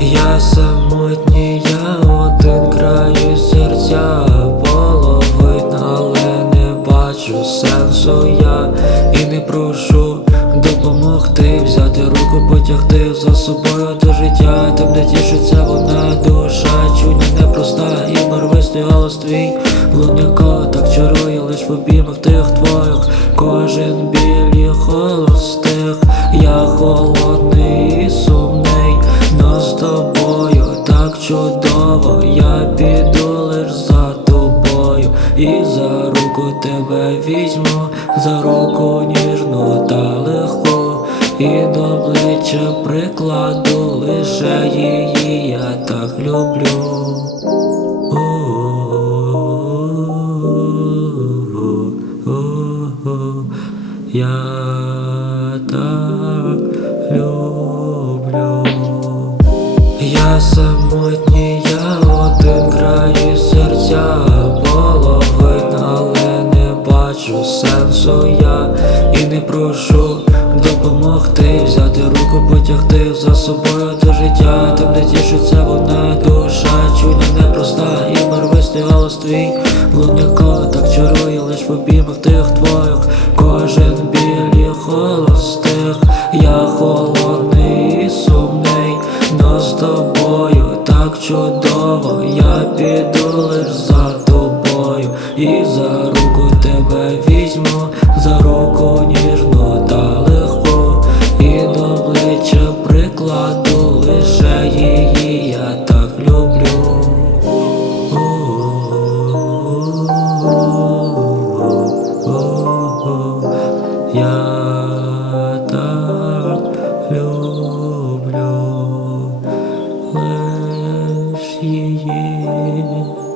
Я самотній, я один краю серця половина, але не бачу сенсу. Я і не прошу допомогти, взяти руку, потягти за собою до життя, там де тішиться вона душа, чуня непроста, і барвистий голос твій. Луняко так чарує лиш в обіймах тих твоїх, кожен біль холостих, я холодний і сумний, я піду лиш за тобою, і за руку тебе візьму, за руку ніжну та легку, і до обличчя прикладу лише її я так люблю. Я так Я самотній, я один краю серця половина, але не бачу сенсу. Я і не прошу допомогти, взяти руку, потягти за собою до життя, там де тішиться вона душа, чуня непроста, і барвистий голос твій луняко так чарує лиш в обіймах тих твоїх, кожен біль і холостих, я холодний і сумний, но з тобою чудово, я піду лиш за тобою, і за руку тебе візьму, за руку ніжно та легко, і до обличчя прикладу лише її я так люблю. Я Amin.